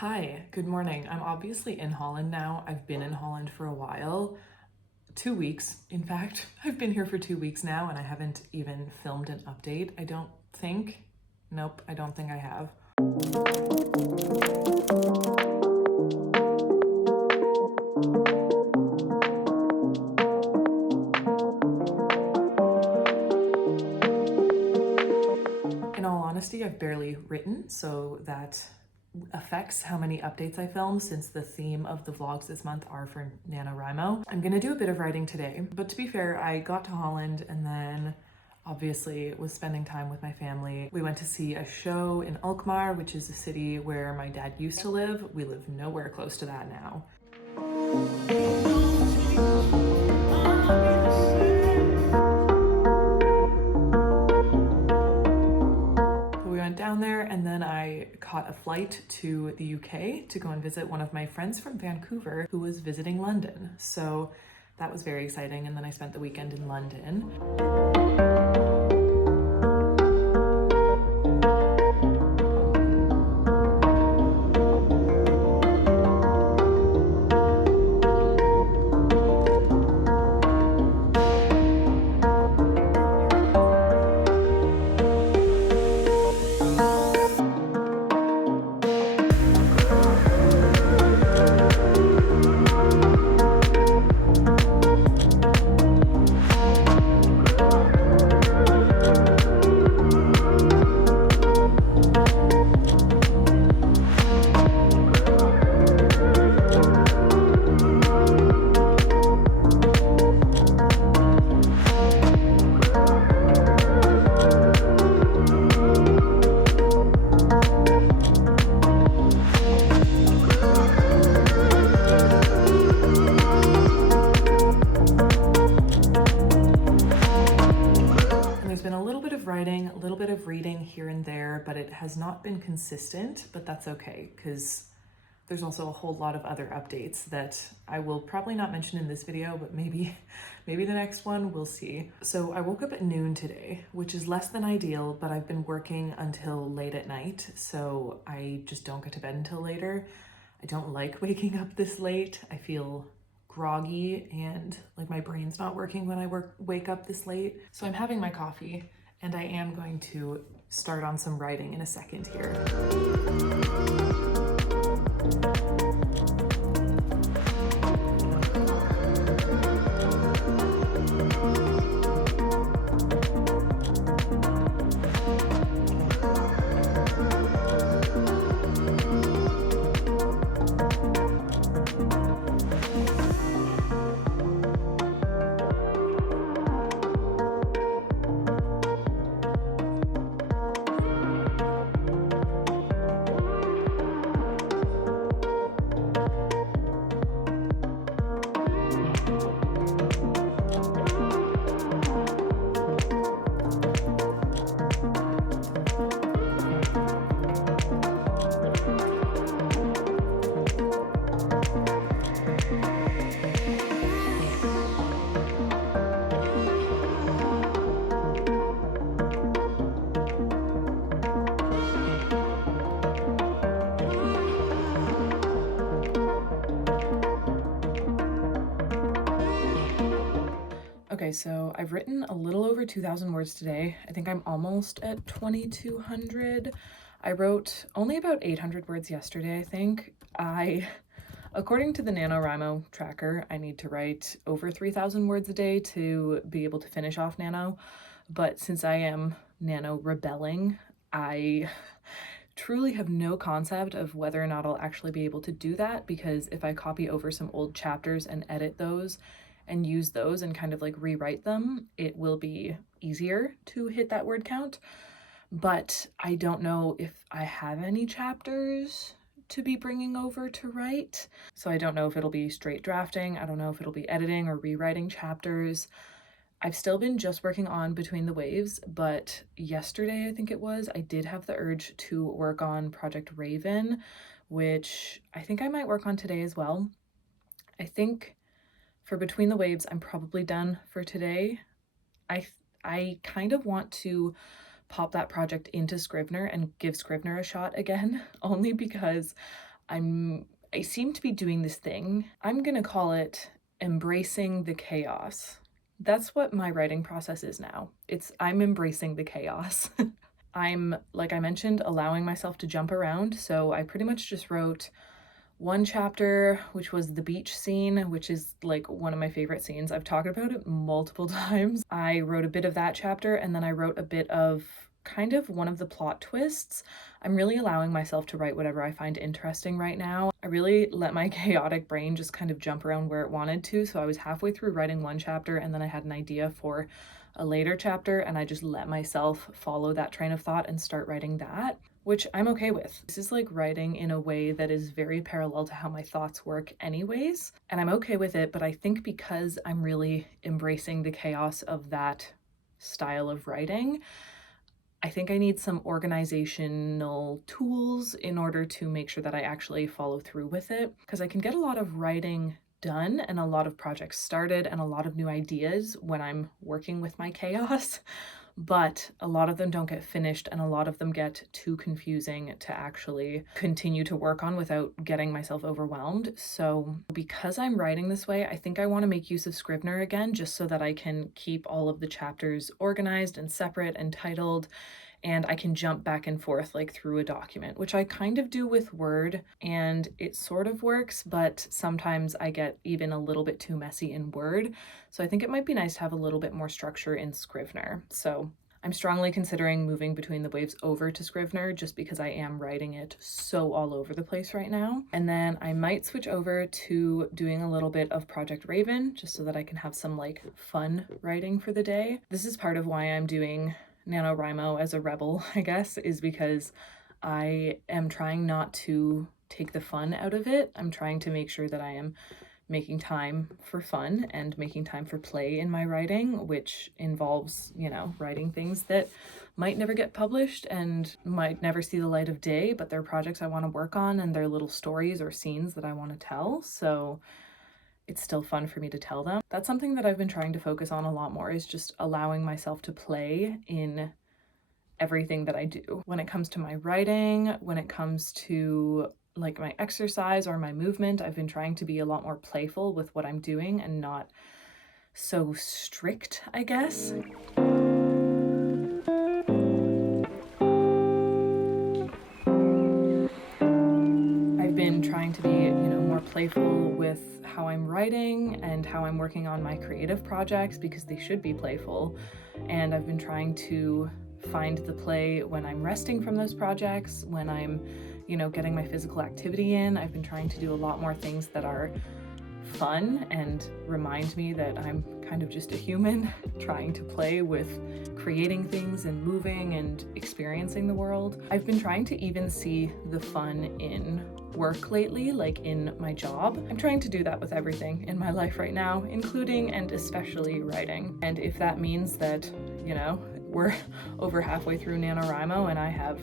Hi, good morning. I'm obviously in Holland now. I've been in Holland for a while. 2 weeks, in fact. I've been here for 2 weeks now and I haven't even filmed an update, I don't think. Nope, I don't think I have. In all honesty, I've barely written, so that affects how many updates I film since the theme of the vlogs this month are for NaNoWriMo. I'm gonna do a bit of writing today, but to be fair, I got to Holland and then obviously was spending time with my family. We went to see a show in Alkmaar, which is a city where my dad used to live. We live nowhere close to that now. Down there, and then I caught a flight to the UK to go and visit one of my friends from Vancouver who was visiting London. So that was very exciting, and then I spent the weekend in London. Writing, a little bit of reading here and there, but it has not been consistent, but that's okay because there's also a whole lot of other updates that I will probably not mention in this video, but maybe the next one, we'll see. So I woke up at noon today, which is less than ideal, but I've been working until late at night, so I just don't get to bed until later. I don't like waking up this late. I feel groggy and like my brain's not working when I wake up this late. So I'm having my coffee and I am going to start on some writing in a second here. Okay, so I've written a little over 2,000 words today. I think I'm almost at 2,200. I wrote only about 800 words yesterday, I think. According to the NaNoWriMo tracker, I need to write over 3,000 words a day to be able to finish off Nano. But since I am Nano rebelling, I truly have no concept of whether or not I'll actually be able to do that, because if I copy over some old chapters and edit those and use those and kind of like rewrite them, it will be easier to hit that word count. But I don't know if I have any chapters to be bringing over to write. So I don't know if it'll be straight drafting. I don't know if it'll be editing or rewriting chapters. I've still been just working on Between the Waves, but yesterday, I think it was, I did have the urge to work on Project Raven, which I think I might work on today as well. I think for Between the Waves, I'm probably done for today. I kind of want to pop that project into Scrivener and give Scrivener a shot again, only because I seem to be doing this thing. I'm gonna call it embracing the chaos. That's what my writing process is now. I'm embracing the chaos. I'm, like I mentioned, allowing myself to jump around. So I pretty much just wrote one chapter, which was the beach scene, which is like one of my favorite scenes. I've talked about it multiple times. I wrote a bit of that chapter, and then I wrote a bit of kind of one of the plot twists. I'm really allowing myself to write whatever I find interesting right now. I really let my chaotic brain just kind of jump around where it wanted to. So I was halfway through writing one chapter, and then I had an idea for a later chapter, and I just let myself follow that train of thought and start writing that, which I'm okay with. This is like writing in a way that is very parallel to how my thoughts work anyways, and I'm okay with it. But I think because I'm really embracing the chaos of that style of writing, I think I need some organizational tools in order to make sure that I actually follow through with it, because I can get a lot of writing done and a lot of projects started and a lot of new ideas when I'm working with my chaos, but a lot of them don't get finished and a lot of them get too confusing to actually continue to work on without getting myself overwhelmed. So because I'm writing this way, I think I want to make use of Scrivener again, just so that I can keep all of the chapters organized and separate and titled, and I can jump back and forth like through a document, which I kind of do with Word, and it sort of works, but sometimes I get even a little bit too messy in Word. So I think it might be nice to have a little bit more structure in Scrivener. So I'm strongly considering moving between the waves over to Scrivener, just because I am writing it so all over the place right now. And then I might switch over to doing a little bit of Project Raven, just so that I can have some like fun writing for the day. This is part of why I'm doing NaNoWriMo as a rebel, I guess, is because I am trying not to take the fun out of it. I'm trying to make sure that I am making time for fun and making time for play in my writing, which involves, writing things that might never get published and might never see the light of day, but they're projects I want to work on and they're little stories or scenes that I want to tell. So it's still fun for me to tell them. That's something that I've been trying to focus on a lot more, is just allowing myself to play in everything that I do. When it comes to my writing, when it comes to like my exercise or my movement, I've been trying to be a lot more playful with what I'm doing and not so strict, I guess. I've been trying to be, more playful with how I'm writing and how I'm working on my creative projects, because they should be playful. And I've been trying to find the play when I'm resting from those projects, when I'm, getting my physical activity in. I've been trying to do a lot more things that are fun and remind me that I'm kind of just a human trying to play with creating things and moving and experiencing the world. I've been trying to even see the fun in work lately, like in my job. I'm trying to do that with everything in my life right now, including and especially writing. And if that means that, we're over halfway through NaNoWriMo and I have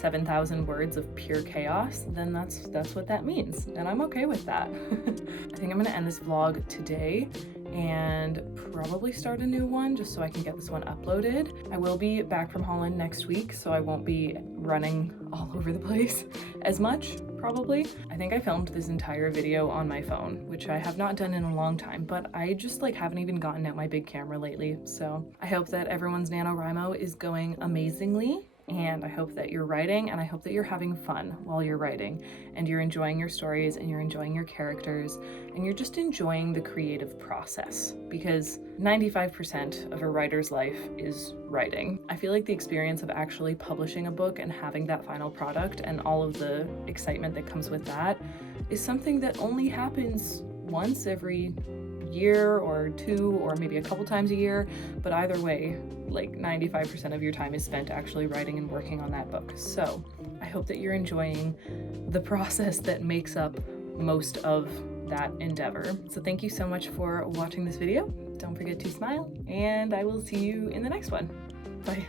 7,000 words of pure chaos, then that's what that means, and I'm okay with that. I think I'm gonna end this vlog today and probably start a new one just so I can get this one uploaded. I will be back from Holland next week, so I won't be running all over the place as much, probably. I think I filmed this entire video on my phone, which I have not done in a long time, but I just haven't even gotten out my big camera lately. So I hope that everyone's NaNoWriMo is going amazingly, and I hope that you're writing, and I hope that you're having fun while you're writing, and you're enjoying your stories, and you're enjoying your characters, and you're just enjoying the creative process, because 95% of a writer's life is writing. I feel like the experience of actually publishing a book and having that final product and all of the excitement that comes with that is something that only happens once every year or two, or maybe a couple times a year, but either way, 95% of your time is spent actually writing and working on that book. So I hope that you're enjoying the process that makes up most of that endeavor. So thank you so much for watching this video. Don't forget to smile, and I will see you in the next one. Bye.